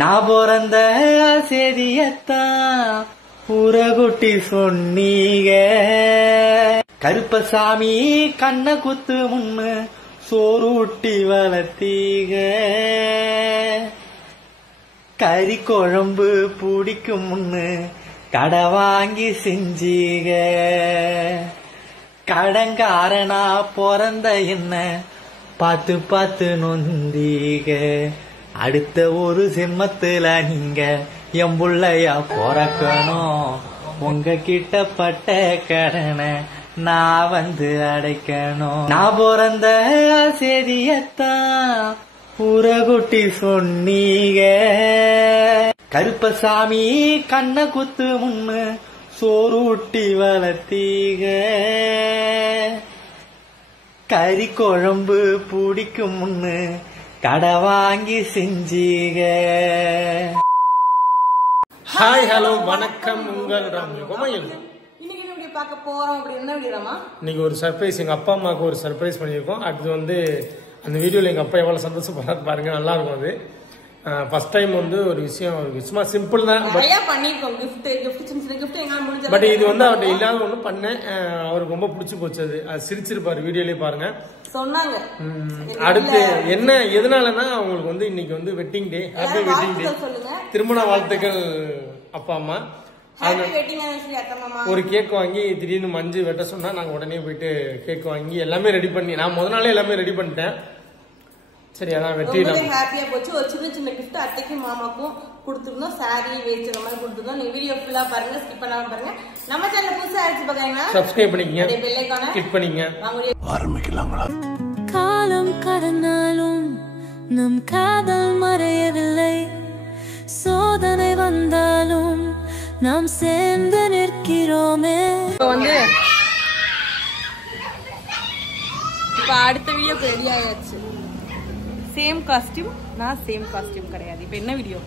நான் பிறந்த செய்தியத்தான் ஊரகுட்டி சொன்னீங்க. கருப்பசாமி கண்ண குத்து முன்னு சோறுட்டி வளர்த்தீங்க. கறி குழம்பு பிடிக்கும் முன்னு கடை வாங்கி செஞ்சீங்க. கடங்காரனா பிறந்த என்ன பார்த்து பார்த்து நொந்தீங்க. அடுத்த ஒரு ஜென்மத்துல நீங்க என் புள்ளையா பிறக்கணும். உங்க கிட்ட பட்ட கடனை நான் வந்து அடைக்கணும். நான் பிறந்த செய்தியத்தான் ஊரகுட்டி சொன்னீங்க. கருப்பசாமி கண்ண குத்து முன்னு சோறுட்டி வளர்த்தீங்க. கறி குழம்பு பிடிக்கும் முன்னு கடை வாங்கி செஞ்சீங்க. ஹாய் ஹலோ வணக்கம். உங்கள் ராமயல். இன்னைக்கு பார்க்க போறோம். அப்படி என்ன வீடியோமா? இன்னைக்கு ஒரு சர்ப்ரைஸ், எங்க அப்பா அம்மாவுக்கு ஒரு சர்ப்ரைஸ் பண்ணியிருக்கோம். அடுத்து வந்து அந்த வீடியோல எங்க அப்பா எவ்வளவு சந்தோஷப்படுறாரு பாருங்க. நல்லா இருக்கும். அது ஃபர்ஸ்ட் டைம் வந்து ஒரு விஷயம் சும்மா சிம்பிள் தான். நிறைய பண்ணிருக்கோம். கிஃப்ட் சின்ன கிஃப்ட் எங்களால முடிஞ்சது. பட் இது வந்து அவர்கிட்ட இல்லாத ஒண்ணு பண்ணேன். அவருக்கு ரொம்ப பிடிச்சி போச்சு. அது சிரிச்சிருப்பாரு வீடியோலயே பாருங்க. சொன்னாங்க. அடுத்து என்ன எதனாலன்னா அவங்களுக்கு வந்து இன்னைக்கு வந்து wedding day. Happy wedding day. திருமண வாழ்த்துக்கள் அப்பா அம்மா. ஒரு கேக் வாங்கி திடீர்னு மஞ்சு வெட்ட சொன்னா நாங்க உடனே போயிட்டு கேக் வாங்கி எல்லாமே ரெடி பண்ணி நான் முதல் நாளே எல்லாமே ரெடி பண்ணிட்டேன். சரி அதான் வெட்டிடலாம். ஹாப்பியா போச்சு. ஒரு சின்ன சின்ன கிஃப்ட் அத்தைக்கும் மாமாக்கும் கொடுத்துருந்தோம். சாரி வேஸ்ட் அந்த மாதிரி கொடுத்துருந்தோம். நீங்க வீடியோ ஃபுல்லா பாருங்க, ஸ்கிப் பண்ணாம பாருங்க. நம்ம சேனல் புதுசா ஆயிடுச்சு பாத்தீங்கன்னா சப்ஸ்கிரைப் பண்ணிக்கங்க, பெல் ஐகானை கிளிக் பண்ணிக்கங்க. ஆரம்பிக்கலாங்களா? காலம் கடந்தாலும் நம் காதல் மறையவில்லை. சோதனை வந்தாலும் நாம் சேர்ந்து நிற்கிறோமே. இப்ப அடுத்த வீடியோக்கு ரெடி ஆயாச்சு. Same costume. நான் சேம் காஸ்டியூம் கிடையாது. இப்ப என்ன video?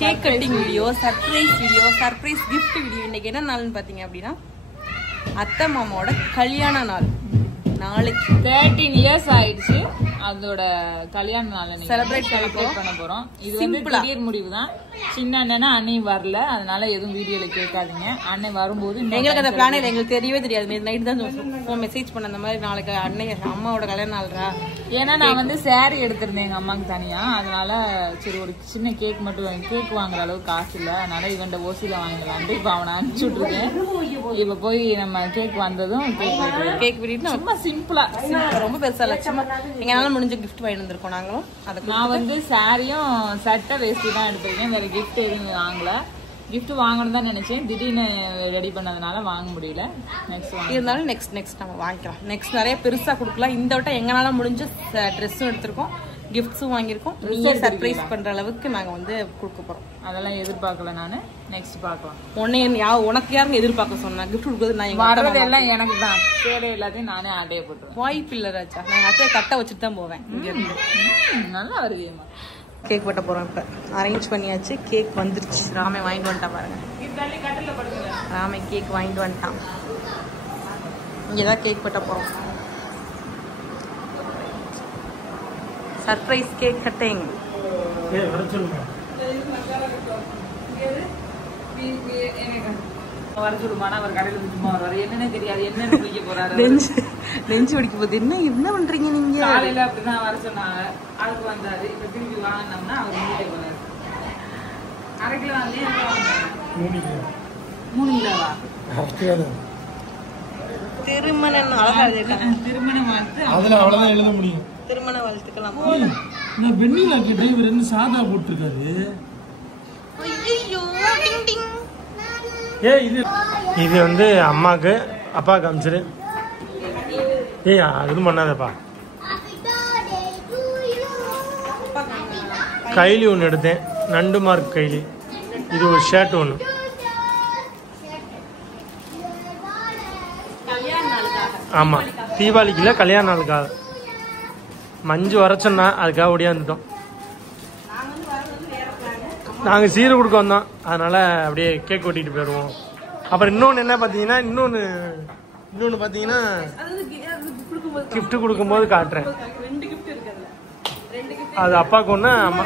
Cake cutting video, surprise video, surprise gift video. இன்னைக்கு என்ன நாள்னு பாத்தீங்க அப்படின்னா அத்தை மாமாவோட கல்யாண நாள். நாளைக்கு 13 இயர்ஸ் ஆயிடுச்சு. அதோட கல்யாண நாளை செலிப்ரேட் பண்ண போறோம். இது வந்து திடீர் முடிவு தான். சின்ன அண்ணனா அண்ணி வரல, அதனால எதுவும் வீடியோல கேட்காதீங்க. அண்ணன் வரும்போது எங்களுக்கு அந்த பிளான் இல்லை. எங்களுக்கு தெரியவே தெரியாது. நைட் தான் மெசேஜ் பண்ண அந்த மாதிரி நாளைக்கு அண்ணன் அம்மாவோட கல்யாண நாள்ரா. ஏன்னா நான் வந்து சாரி எடுத்திருந்தேன் எங்க அம்மாவுக்கு தனியா. அதனால சரி ஒரு சின்ன கேக் மட்டும் கேக் வாங்குற அளவுக்கு காசு இல்லை. அதனால இவன்ட ஓசில வாங்கலான்ட்டு இப்ப அவனை அனுப்பிச்சு விட்டுருக்கேன். இப்ப போய் நம்ம கேக் வந்ததும் கேக் வெட்டிட்டு சும்மா சிம்பிளா ரொம்ப பெருசா லட்சமா எங்களால முடிஞ்ச கிஃப்ட் வாங்கி வந்திருக்கோம். நாங்களும் அதுக்கு நான் வந்து சாரியும் சட்டை வேஷ்டி தான் எடுத்திருக்கேன். வேற கிஃப்ட் எதுவும் வாங்கல. கிஃப்ட் வாங்கணும் தான் நினைச்சேன். திடீர்னு ரெடி பண்ணதுனால வாங்க முடியல. இருந்தாலும் நெக்ஸ்ட் நம்ம வாங்கிக்கலாம். நெக்ஸ்ட் நிறைய பெருசா கொடுக்கலாம். இந்த வட்டம் எங்களால முடிஞ்ச ட்ரெஸ்ஸும் எடுத்திருக்கோம், கிஃப்ட்ஸும் வாங்கியிருக்கோம். நீங்க சர்ப்ரைஸ் பண்ற அளவுக்கு நாங்க வந்து கொடுக்க போறோம். அதெல்லாம் எதிர்பார்க்கல. நானு நெக்ஸ்ட் பாக்கலாம். உனக்கு யாருங்க எதிர்பார்க்க சொன்னா? கிஃப்ட் கொடுக்குறது நான் வரது எல்லாம் எனக்கு தான். சேலை எல்லாத்தையும் நானே ஆட்டையை போட்டுருவேன். வாய்ப்பு இல்ல ராஜா. நான் அத்தையை கட்ட வச்சுட்டு தான் போவேன். இங்க இருந்து நல்லா வருவேமா. கேக் வெட்ட போறோம். இப்ப அரேஞ்ச் பண்ணியாச்சு. கேக் வந்துருச்சு. ராமே வாங்கிட்டு வந்துட்டான் பாருங்க. ராமே கேக் வாங்கிட்டு வந்துட்டான். இங்கதான் கேக் வெட்ட போறோம். Surprise cake cutting. நெஞ்சு வடிக்க போகுது. என்ன பண்றீங்க நீங்க? காலையில அப்படிதான் வர சொன்னாங்க. அதுக்கு வந்தாரு. இப்ப திரும்பி வாங்கினோம்னா அவர் வீட்டுக்கு போறாரு. 1/2 கிலோ வாங்கி 3 கிலோவா? திருமணம் அழகா எழுதிருக்காங்க. திருமண வாழ்த்து. அதுல அவ்வளவுதான் எழுத முடியும். திருமண வாழ்த்துக்கலாம். நான் வெண்ணிலா கேட்டேன். இவர் என்ன சாதா போட்டிருக்காரு? இது வந்து அம்மாக்கு அப்பாவுக்கு அமிச்சிரு. அதுவும் பண்ணாதப்பா. கைலி ஒன்று எடுத்தேன். நண்டு மார்க் கைலி. இது ஒரு ஷர்ட் ஒன்று. ஆமா, தீபாவளிக்கு இல்லை, கல்யாண நாளுக்காக. மஞ்சு வர சொன்னா அதுக்காக ஓடியாந்துட்டோம். நாங்கள் சீரை கொடுக்க வந்தோம். அதனால அப்படியே கேக் வெட்டிட்டு போயிடுவோம். அப்புறம் இன்னொன்று என்ன பார்த்தீங்கன்னா இன்னொன்று பார்த்தீங்கன்னா கிஃப்ட் கொடுக்கும்போது காட்டுறேன். அது அப்பாவுக்கு ஒன்று, அம்மா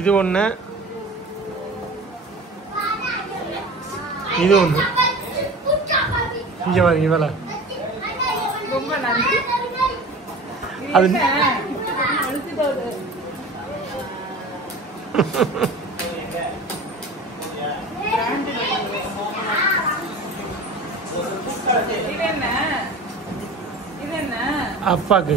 இது ஒண்ணு, இது ஒண்ணு. இங்க பாருங்க இவள. ரொம்ப நன்றி. அது அப்பாக்கு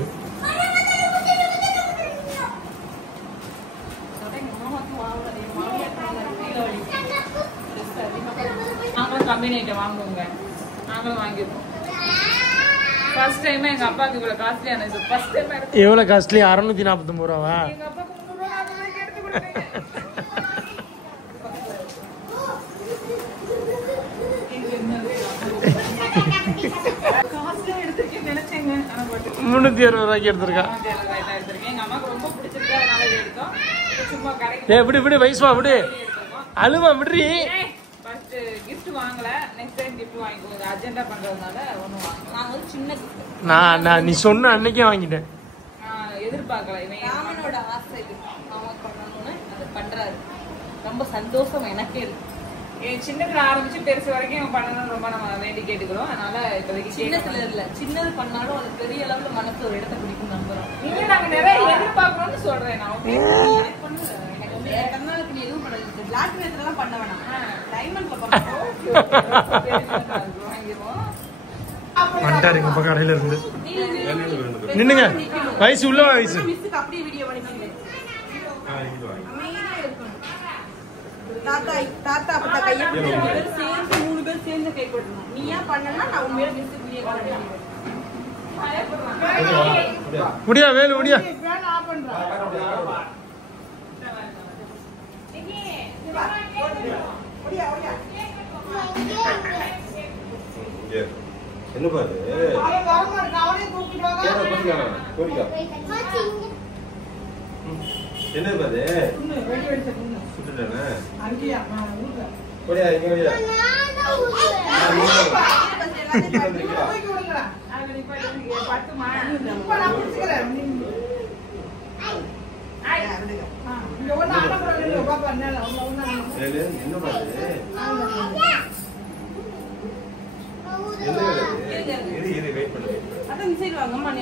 நாங்களும் கம்பெனி ஐட்டம் வாங்குவோங்க. நாங்களும் வாங்கிருக்கோம். ஃபர்ஸ்ட் டைம் எங்க அப்பாவுக்கு இவ்வளவு காஸ்ட்லியானது. ஃபர்ஸ்ட் டைம் எவ்வளவு காஸ்ட்லி? 649 ரூபாவா? எங்க அப்பாக்கு 300 ரூபாய் அதெல்லாம் எடுத்து கொடுத்தேன். காஸ்ட்லியா எடுத்துக்கேன்னு நினைச்சேங்க. ஆனா பட் 360 ரூபாய்க்கு எடுத்திருக்கா. எடுத்திருக்கேன். எங்க அம்மாக்கு ரொம்ப பிடிச்சிருக்கு, அதனால இதை எடுத்தோம். சும்மா கடைக்கு ஏ விடு விடு வயசுவா விடு. அழுவா விடுறி. ஃபர்ஸ்ட் gift வாங்கல, நெக்ஸ்ட் டைம் gift வாங்கிக்கோங்க. அஜெண்டா பண்றதுனால ஒண்ணு வாங்க. நான் வந்து சின்ன gift நான் நீ சொன்ன அன்னைக்கே வாங்கிட்டேன். நான் எதிர்பார்க்கல. இவன் ராமனோட ஆசை இது அவன் பண்ணணும்னு அது பண்றாரு. ரொம்ப சந்தோஷம் எனக்கே இருக்கு. சின்னதுல ஆரம்பிச்சு பெருசு வரைக்கும் இவன் பண்ணணும்னு ரொம்ப நம்ம வேண்டி கேட்டுக்கிறோம். அதனால இப்போதைக்கு சின்னதுல இல்ல, சின்னது பண்ணாலும் அது பெரிய அளவுல மனசு ஒரு இடத்த பிடிக்கும் நம்புறோம். நீங்க நாங்க நிறைய எதிர்பார்க்கணும்னு சொல்றேன். நான் ஓகே எனக்கு வந்து கண்ணாளுக்கு நீ எதுவும் பண்ணல. பிளாக் நேத்துல எல்லாம் பண்ண வேணாம், டைமண்ட்ல பண்ணணும். வந்துட்டாரு எங்க பக்கம் கடையில இருந்து. நின்னுங்க வயசு உள்ள வயசு. மிஸ்ஸுக்கு அப்படியே வீடியோ பண்ணிக்கிறேன். தாத்தா தாத்தா அப்பா கையை சேர்ந்து 3 பேர் சேர்ந்து கை போடணும். நீ ஏன் பண்ணனா நான் உண்மையில மிஸ்ஸுக்கு வீடியோ பண்ணுவேன். முடியா வேலு முடியா. என்ன பாரு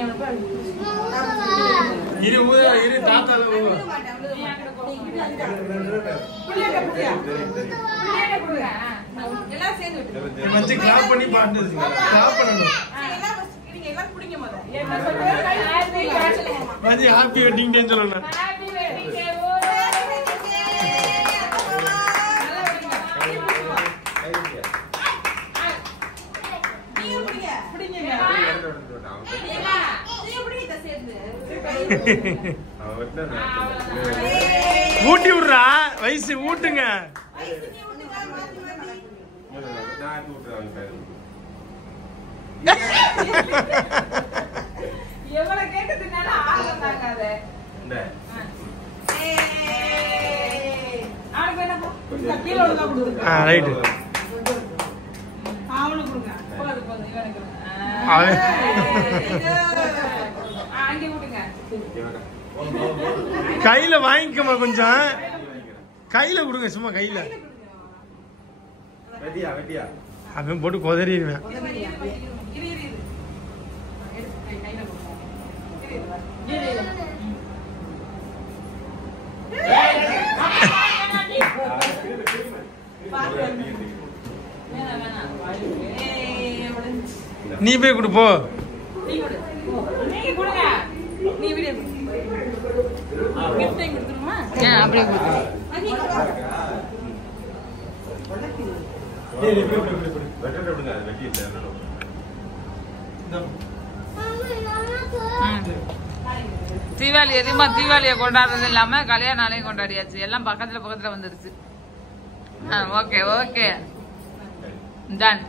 என்ன பாரு இரு தாத்தா எல்லாம் சேர்ந்து விட்டு கொஞ்சம் கிளாப் பண்ணி பாட்டு கிளாப் பண்ணணும். நீங்க எல்லாம் குடிங்க முதல்ல. என்ன சொல்றேன்? மஞ்சி ஹாப்பி வெட்டிங் டேன்னு சொல்லணும். Happy wedding day. ஊட்டி விடுறா வயசு ஊட்டுங்க. எவ்வளவு கேட்டதுனால ஆர்வம் தாங்காத. ஆளுக்கு என்ன கீழே ஒழுங்கா கொடுத்துருக்க. ரைட்டு அவனுக்கு கொடுங்க. போதும் போதும் இவனுக்கு அங்கே விடுங்க. கையில வாங்கிக்கமா கொஞ்சம் கையில கொடுங்க சும்மா கையில. அவன் போட்டு கொதறிடுவேன். நீ போய் கொடு போ. நீங்க கொடுங்க. நீ வீடியோ கிஃப்ட் கொடுத்துருமா? அப்படியே கொடுங்க. தீபாவளி எதுவுமா தீபாவளியை கொண்டாடுறது இல்லாம கல்யாண நாளையும் கொண்டாடியாச்சு. எல்லாம் பக்கத்துல பக்கத்துல வந்துருச்சு. Okay okay done.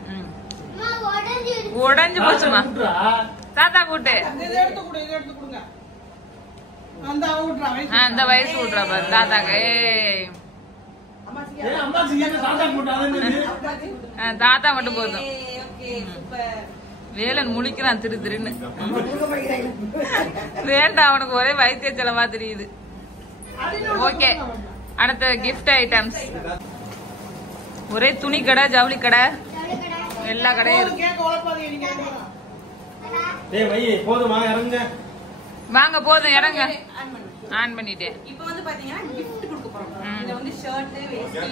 உடஞ்சு போச்சுமா. தாத்தா கூட்டு அந்த வயசு விட்றா பாரு தாத்தாக்கு. தாத்தா மட்டும் போதும். வேலன் முழிக்கிறான் திரு திருன்னு. வேண்டாம், அவனுக்கு ஒரே வைத்திய செலவா தெரியுது. ஓகே, அடுத்த கிஃப்ட் ஐட்டம்ஸ். ஒரே துணி கடை, ஜவுளி கடை, எல்லா கடையும் இருக்கு. வாங்க போதும், இறங்க. ஆன் பண்ணிட்டேன். இப்போ வந்து பாத்தீங்கன்னா gift கொடுக்க போறோம். இது வந்து ஷர்ட், வேஷ்டி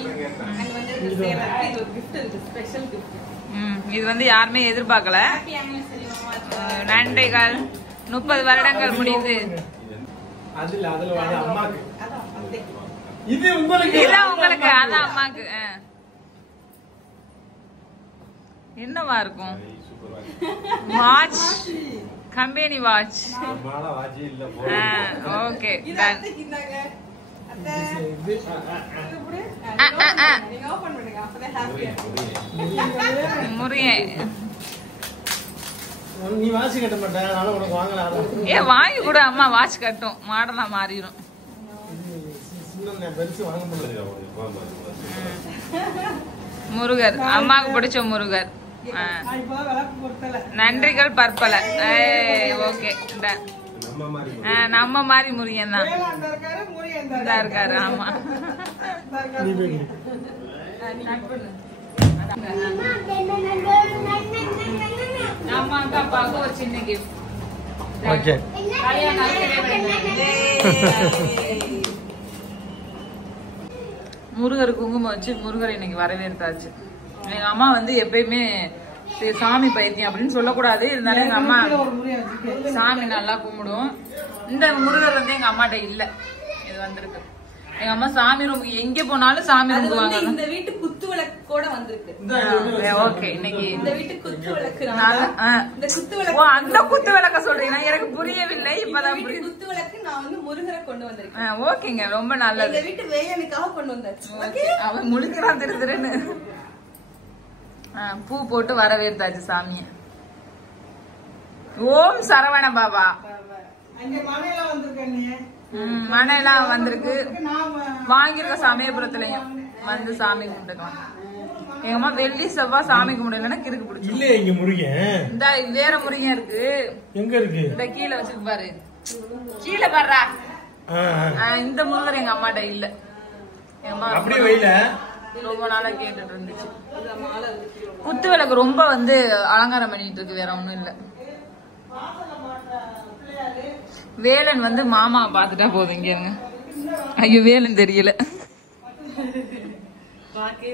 and வந்து சேலை. இது ஒரு gift இருக்கு, ஸ்பெஷல் gift. இது வந்து யாருமே எதிர்பார்க்கல. நன்றிகள். 30 வருடங்கள் முடிந்து. அதுல வந்து அம்மாக்கு. இது உங்களுக்கு. இதான் உங்களுக்கு, அதான் அம்மாக்கு. என்னவா இருக்கும்? Watch, company watch. Okay, done. Murugan நீ வாட்ச் கட்ட மாட்டேன், அதனால உனக்கு வாங்கலாம். ஏன் வாங்கி கூட அம்மா வாட்ச் கட்டும், மாடலா மாறிடும். பெருசு வாங்க முடியாது. முருகர், அம்மாவுக்கு பிடிச்ச முருகர். நன்றிகள் பற்பல. ஓகே, நம்ம மாதிரி முருகன் தான் இருக்காரு. ஆமா, அம்மாவுக்கு அப்பாவுக்கு ஒரு சின்ன கிஃப்ட். முருகர் குங்குமம் வச்சு முருகர் இன்னைக்கு வரவேற்றாச்சு. எங்க அம்மா வந்து எப்பயுமே சாமி பைத்தியம் அப்படின்னு சொல்லக்கூடாது, இருந்தாலும் எங்க அம்மா சாமி நல்லா கும்பிடும். இந்த முருகர் வந்து எங்க அம்மாட்ட இல்ல, இது வந்திருக்கு. எங்க அம்மா சாமி ரூம் எங்க போனாலும் சாமி கும்பிடுவாங்க. இந்த வீட்டு குத்து விளக்கோட வந்திருக்கு. ஓகே, இன்னைக்கு இந்த வீட்டு குத்து விளக்கு. இந்த குத்து விளக்கு, அந்த குத்து விளக்க சொல்றீங்க, எனக்கு புரியவில்லை. இப்பதான் குத்து விளக்கு நான் வந்து முருகரை கொண்டு வந்திருக்கேன். ஓகேங்க, ரொம்ப நல்லது. இந்த வீட்டு வேலனுக்காக கொண்டு வந்தாச்சு. அவன் முழிக்கிறான் திரு திருன்னு. பூ போட்டு வரவேற்றாச்சு சாமிய. ஓம் சரவண பாபா. மனையெல்லாம் வந்திருக்கு. வாங்கிருக்க சமயபுரத்துலயும் வந்து சாமி கும்பிட்டுக்கலாம். எங்க அம்மா வெள்ளி செவ்வாய் சாமி கும்பிடலன்னா கிறுக்கு பிடிச்சி. இல்ல, இங்க முருகன் இந்த வேற முருகன் இருக்கு. எங்க இருக்கு? இந்த கீழே வச்சுக்கு பாரு, கீழே பாடுறா. இந்த முருகர் எங்க அம்மாட்ட இல்ல. எங்க அம்மா அப்படியே வெயில ரொம்ப நாளா கேட்டுட்டு இருந்துச்சு. குத்து விளக்கு ரொம்ப வந்து அலங்காரம் பண்ணிட்டு இருக்கு, வேற ஒண்ணும் இல்ல. வேலன் வந்து மாமா பாத்துட்டா போதும். இங்க இருங்க. ஐயோ, வேலன் தெரியல. அம்மாவுக்கு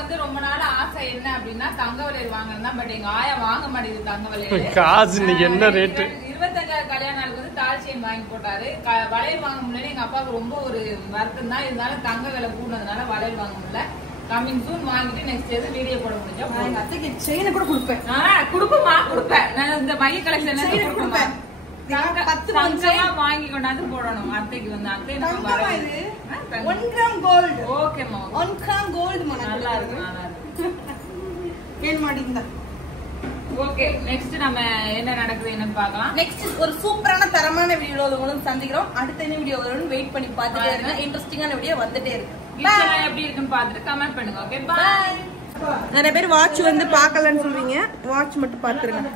வந்து ரொம்ப நாள் ஆசை என்ன அப்படின்னா தங்க வளையல் வாங்கணும் தான். பட் எங்க ஆயா வாங்க மாட்டேங்குது தங்க வளையல். காசு இன்னைக்கு என்ன ரேட்டு? 25 கல்யாண நாளுக்கு வந்து தால் செயின் வாங்கி போட்டாரு. வளையல் வாங்க முடியல. எங்க அப்பாவுக்கு ரொம்ப ஒரு வருத்தம் தான். இருந்தாலும் தங்க விலை கூடதுனால வளையல் வாங்க முடியல. கமிங் சூன் வாங்கிட்டு நெக்ஸ்ட் எது வீடியோ போட முடிஞ்சா எங்க அத்தைக்கு செயினை கூட கொடுப்பேன். கொடுப்போமா? கொடுப்பேன். நான் இந்த மைய கலெக்ஷன் கொடுப்பேன். 10 வாங்கி கொண்டாந்து போடணும் அத்தைக்கு வந்து. அத்தை 1 கிராம் கோல்டு. ஓகேமா, 1 கிராம் கோல்டு நல்லா இருக்கு, நல்லா இருக்கு. கேன் மாட்டீங்க. ஓகே, நெக்ஸ்ட் நம்ம என்ன நடக்குது என்னன்னு பார்க்கலாம். நெக்ஸ்ட் ஒரு சூப்பரான தரமான வீடியோல உங்களுக்கு சந்திக்கிறோம். அடுத்த என்ன வீடியோ வரும்னு வெயிட் பண்ணி பார்த்துட்டே இருங்க. இன்ட்ரெஸ்டிங்கான வீடியோ வந்துட்டே இருக்கு. எப்படி இருக்குன்னு பார்த்துட்டு கமெண்ட் பண்ணுங்க. Okay, bye. நிறைய பேர் வாட்ச் வந்து பார்க்கலன்னு சொல்றீங்க. வாட்ச் மட்டும் பார்த்துருங்க.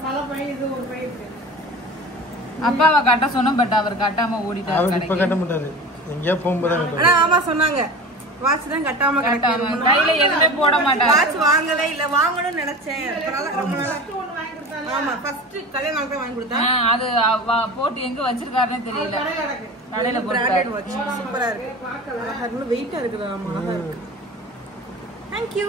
அப்பாவை கட்ட சொன்னோம், பட் அவர் கட்டாம ஓடிட்டாரு. இப்ப கட்ட மாட்டாரு, எங்கேயா போகும்போது. ஆனா ஆமா சொன்னாங்க, வாட்ச் தான் கட்டாம கட்டாம கையில எதுவுமே போட மாட்டாரு. வாட்ச் வாங்கல, இல்ல வாங்கணும்னு நினைச்சேன். ரொம்ப நாளா ஆமா ஃபர்ஸ்ட் கல்யாண நாள் தான் வாங்கி கொடுத்தேன். அது போட்டு எங்க வச்சிருக்காருன்னு தெரியல. கடையில பிராண்டட் வாட்ச் சூப்பரா இருக்கு. அழகா இருக்கு, வெயிட்டா இருக்குது. ஆமா அழகா இருக்கு. Thank you.